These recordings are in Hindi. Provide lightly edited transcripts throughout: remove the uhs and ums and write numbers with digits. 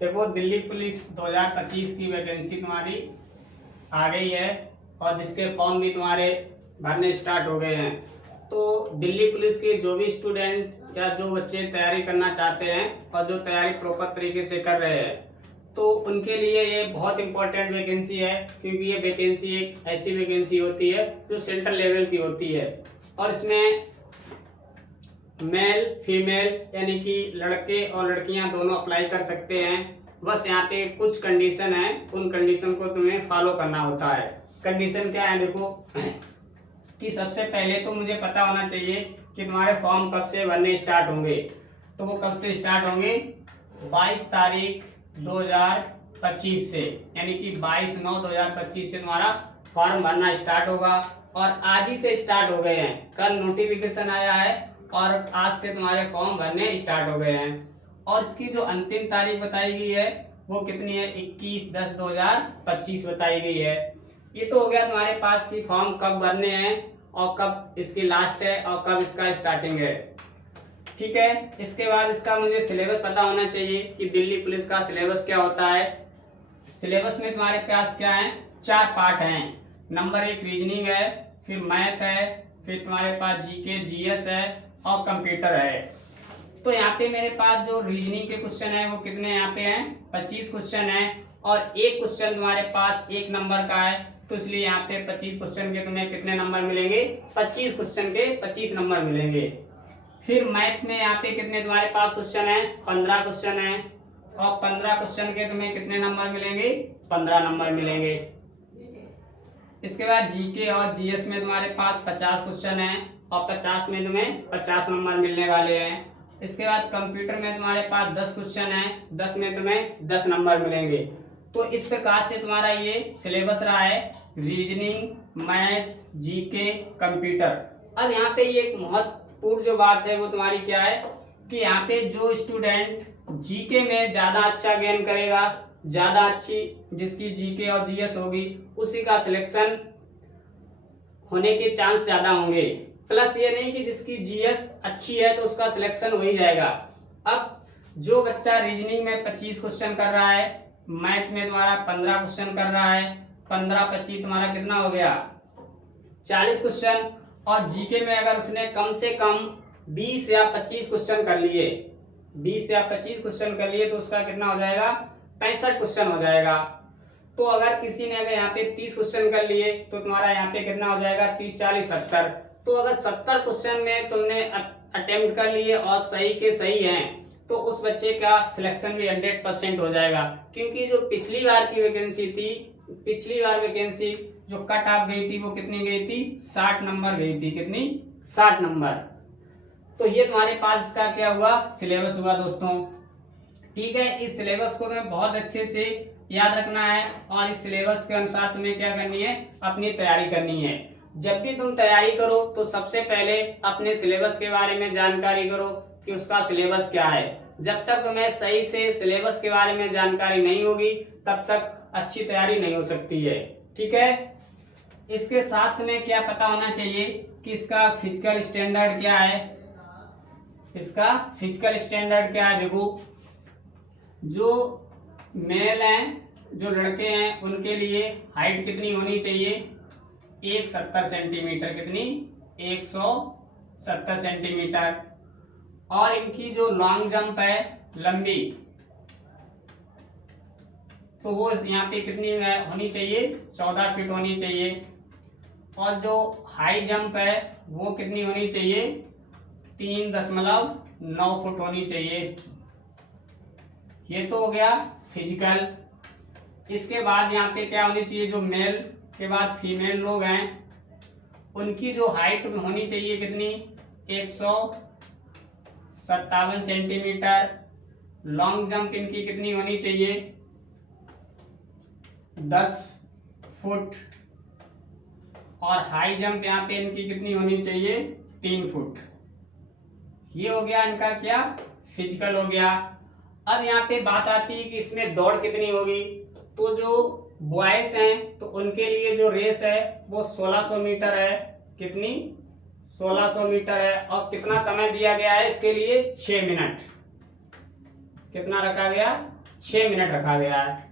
देखो दिल्ली पुलिस 2025 की वैकेंसी तुम्हारी आ गई है और जिसके फॉर्म भी तुम्हारे भरने स्टार्ट हो गए हैं। तो दिल्ली पुलिस के जो भी स्टूडेंट या जो बच्चे तैयारी करना चाहते हैं और जो तैयारी प्रॉपर तरीके से कर रहे हैं, तो उनके लिए ये बहुत इंपॉर्टेंट वैकेंसी है, क्योंकि ये वैकेंसी एक ऐसी वैकेंसी होती है जो सेंट्रल लेवल की होती है और इसमें मेल फीमेल यानी कि लड़के और लड़कियां दोनों अप्लाई कर सकते हैं। बस यहाँ पे कुछ कंडीशन है, उन कंडीशन को तुम्हें फॉलो करना होता है। कंडीशन क्या है देखो कि सबसे पहले तो मुझे पता होना चाहिए कि तुम्हारे फॉर्म कब से भरने स्टार्ट होंगे। तो वो कब से स्टार्ट होंगे? 22 तारीख 2025 से, यानी कि 22/9/2025 से तुम्हारा फॉर्म भरना स्टार्ट होगा और आज ही से स्टार्ट हो गए हैं। कल नोटिफिकेशन आया है और आज से तुम्हारे फॉर्म भरने स्टार्ट हो गए हैं। और इसकी जो अंतिम तारीख बताई गई है वो कितनी है? 21/10/2025 बताई गई है। ये तो हो गया तुम्हारे पास कि फॉर्म कब भरने हैं और कब इसकी लास्ट है और कब इसका स्टार्टिंग है। ठीक है, इसके बाद इसका मुझे सिलेबस पता होना चाहिए कि दिल्ली पुलिस का सिलेबस क्या होता है। सिलेबस में तुम्हारे पास क्या है? 4 पार्ट हैं। नंबर 1 रीजनिंग है, फिर मैथ है, फिर तुम्हारे पास जीके जीएस है और कंप्यूटर है। तो यहाँ पे मेरे पास जो रीजनिंग के क्वेश्चन है वो कितने यहाँ पे हैं? 25 क्वेश्चन है और एक क्वेश्चन तुम्हारे पास 1 नंबर का है, तो इसलिए यहाँ पे 25 क्वेश्चन के तुम्हें कितने नंबर मिलेंगे? 25 क्वेश्चन के 25 नंबर मिलेंगे। फिर मैथ में यहाँ पे कितने तुम्हारे पास क्वेश्चन है? 15 क्वेश्चन है और 15 क्वेश्चन के तुम्हें कितने नंबर मिलेंगे? 15 नंबर मिलेंगे। इसके बाद जीके और जीएस में तुम्हारे पास 50 क्वेश्चन है और 50 में तुम्हें 50 नंबर मिलने वाले हैं। इसके बाद कंप्यूटर में तुम्हारे पास 10 क्वेश्चन है, 10 में तुम्हें 10 नंबर मिलेंगे। तो इस प्रकार से तुम्हारा ये सिलेबस रहा है, रीजनिंग, मैथ, जीके, कंप्यूटर। अब यहाँ पे ये एक महत्वपूर्ण जो बात है वो तुम्हारी क्या है कि यहाँ पे जो स्टूडेंट जीके में ज्यादा अच्छा गेन करेगा, ज्यादा अच्छी जिसकी जीके और जीएस होगी, उसी का सिलेक्शन होने के चांस ज्यादा होंगे। प्लस ये नहीं कि जिसकी जीएस अच्छी है तो उसका सिलेक्शन हो ही जाएगा। अब जो बच्चा रीजनिंग में 25 क्वेश्चन कर रहा है, मैथ में तुम्हारा 15 क्वेश्चन कर रहा है, 15-25 तुम्हारा कितना हो गया? 40 क्वेश्चन। और जीके में अगर उसने कम से कम 20 या 25 क्वेश्चन कर लिए, 20 या 25 क्वेश्चन कर लिए, तो उसका कितना हो जाएगा? 65 क्वेश्चन हो जाएगा। तो अगर किसी ने अगर यहाँ पे 30 क्वेश्चन कर लिए तो तुम्हारा यहाँ पे कितना हो जाएगा? 30, 40, 70। तो अगर 70 क्वेश्चन में तुमने अटेम्प्ट कर लिए और सही के सही हैं, तो उस बच्चे का सिलेक्शन भी 100% हो जाएगा। क्योंकि जो पिछली बार की वैकेंसी थी, पिछली बार वैकेंसी जो कट ऑफ गई थी वो कितनी गई थी? 60 नंबर गई थी। कितनी? 60 नंबर। तो ये तुम्हारे पास इसका क्या हुआ? सिलेबस हुआ दोस्तों। ठीक है, इस सिलेबस को तुम्हें बहुत अच्छे से याद रखना है और इस सिलेबस के अनुसार तुम्हें क्या करनी है? अपनी तैयारी करनी है। जब भी तुम तैयारी करो तो सबसे पहले अपने सिलेबस के बारे में जानकारी करो कि उसका सिलेबस क्या है। जब तक तुम्हें सही से सिलेबस के बारे में जानकारी नहीं होगी तब तक अच्छी तैयारी नहीं हो सकती है। ठीक है, इसके साथ तुम्हें क्या पता होना चाहिए कि इसका फिजिकल स्टैंडर्ड क्या है। इसका फिजिकल स्टैंडर्ड क्या है? देखो, जो मेल हैं, जो लड़के हैं, उनके लिए हाइट कितनी होनी चाहिए? 170 सेंटीमीटर। कितनी? 170 सेंटीमीटर। और इनकी जो लॉन्ग जंप है, लंबी, तो वो यहाँ पे कितनी होनी चाहिए? 14 फीट होनी चाहिए। और जो हाई जंप है वो कितनी होनी चाहिए? 3.9 फुट होनी चाहिए। ये तो हो गया फिजिकल। इसके बाद यहाँ पे क्या होनी चाहिए? जो मेल के बाद फीमेल लोग हैं उनकी जो हाइट होनी चाहिए कितनी? 157 सेंटीमीटर। लॉन्ग जंप इनकी कितनी होनी चाहिए? 10 फुट। और हाई जंप यहाँ पे इनकी कितनी होनी चाहिए? 3 फुट। ये हो गया इनका क्या? फिजिकल हो गया। अब यहाँ पे बात आती है कि इसमें दौड़ कितनी होगी। तो जो बॉयज हैं तो उनके लिए जो रेस है वो 1600 मीटर है। कितनी? 1600 मीटर है। और कितना समय दिया गया है इसके लिए? 6 मिनट। कितना रखा गया, 6 मिनट रखा गया है।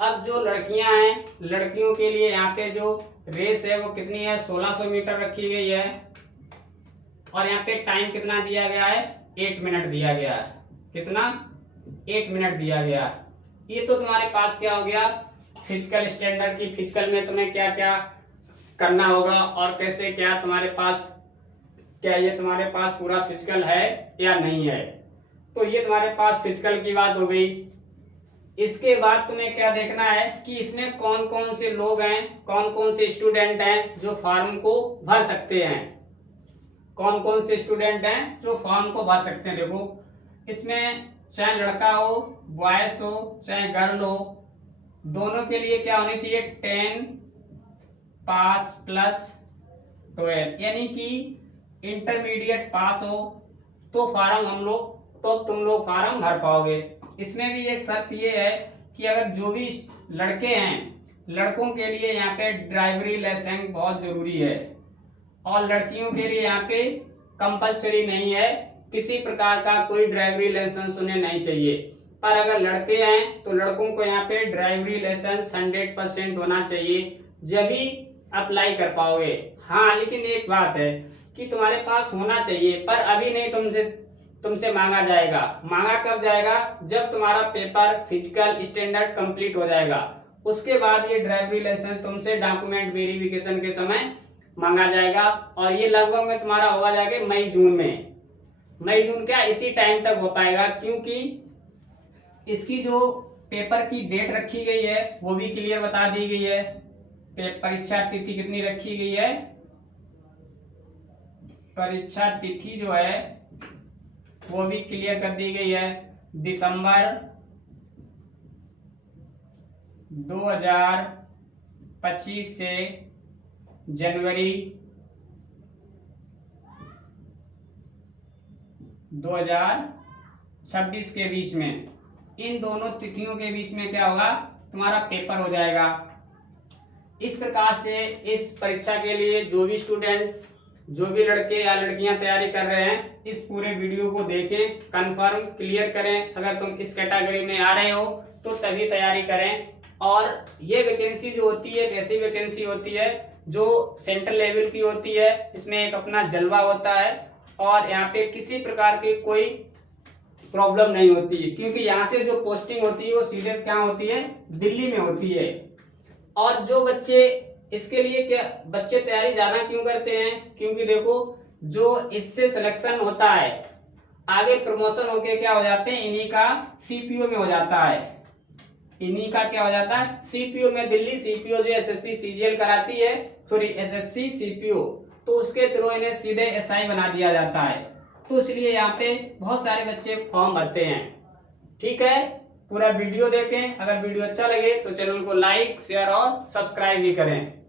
अब जो लड़कियां हैं, लड़कियों के लिए यहाँ पे जो रेस है वो कितनी है, 1600 मीटर रखी गई है और यहाँ पे टाइम कितना दिया गया है, 8 मिनट दिया गया है। कितना, 8 मिनट दिया गया। ये तो तुम्हारे पास क्या हो गया, फिजिकल स्टैंडर्ड की फिजिकल में तुम्हें क्या क्या करना होगा और कैसे क्या तुम्हारे पास, क्या ये तुम्हारे पास पूरा फिजिकल है या नहीं है। तो ये तुम्हारे पास फिजिकल की बात हो गई। इसके बाद तुम्हें क्या देखना है कि इसमें कौन कौन से लोग हैं, कौन कौन से स्टूडेंट हैं जो फॉर्म को भर सकते हैं। कौन कौन से स्टूडेंट हैं जो फॉर्म को भर सकते हैं। देखो इसमें चाहे लड़का हो, बॉयस हो, चाहे गर्ल हो, दोनों के लिए क्या होनी चाहिए, 10 पास प्लस 12, यानी कि इंटरमीडिएट पास हो तो फार्म हम लोग, तो तुम लोग फार्म भर पाओगे। इसमें भी एक शर्त ये है कि अगर जो भी लड़के हैं, लड़कों के लिए यहाँ पे ड्राइवरी लाइसेंस बहुत जरूरी है और लड़कियों के लिए यहाँ पे कंपलसरी नहीं है, किसी प्रकार का कोई ड्राइवरी लाइसेंस उन्हें नहीं चाहिए। पर अगर लड़के हैं तो लड़कों को यहाँ पे ड्राइवरी लाइसेंस 100% होना चाहिए, जब ही अप्लाई कर पाओगे। हाँ लेकिन एक बात है कि तुम्हारे पास होना चाहिए, पर अभी नहीं तुमसे मांगा जाएगा। मांगा कब जाएगा, जब तुम्हारा पेपर फिजिकल स्टैंडर्ड कंप्लीट हो जाएगा, उसके बाद ये ड्राइवरी लाइसेंस तुमसे डॉक्यूमेंट वेरिफिकेशन के समय मांगा जाएगा और ये लगभग में तुम्हारा होगा जाएगा मई जून में। मई जून क्या, इसी टाइम तक हो पाएगा, क्योंकि इसकी जो पेपर की डेट रखी गई है वो भी क्लियर बता दी गई है। परीक्षा तिथि कितनी रखी गई है, परीक्षा तिथि जो है वो भी क्लियर कर दी गई है, दिसंबर 2025 से जनवरी 2026 के बीच में, इन दोनों तिथियों के बीच में क्या होगा, तुम्हारा पेपर हो जाएगा। इस प्रकार से इस परीक्षा के लिए जो भी स्टूडेंट, जो भी लड़के या लड़कियां तैयारी कर रहे हैं, इस पूरे वीडियो को देखें, कंफर्म क्लियर करें। अगर तुम इस कैटेगरी में आ रहे हो तो तभी तैयारी करें। और ये वैकेंसी जो होती है वैसी वैकेंसी होती है जो सेंट्रल लेवल की होती है। इसमें एक अपना जलवा होता है और यहाँ पे किसी प्रकार की कोई प्रॉब्लम नहीं होती है, क्योंकि यहाँ से जो पोस्टिंग होती है वो सीधे क्या होती है, दिल्ली में होती है। और जो बच्चे इसके लिए क्या, बच्चे तैयारी ज्यादा क्यों करते हैं, क्योंकि देखो जो इससे सिलेक्शन होता है आगे प्रमोशन होके क्या हो जाते हैं, इन्हीं का सीपीओ में हो जाता है। इन्हीं का क्या हो जाता है, सीपीओ में। दिल्ली सीपीओ जो एसएससी सीजीएल कराती है, सॉरी एसएससी सीपीओ, तो उसके थ्रू इन्हें सीधे एसआई बना दिया जाता है। तो इसलिए यहाँ पे बहुत सारे बच्चे फॉर्म भरते हैं। ठीक है, पूरा वीडियो देखें। अगर वीडियो अच्छा लगे तो चैनल को लाइक, शेयर और सब्सक्राइब भी करें।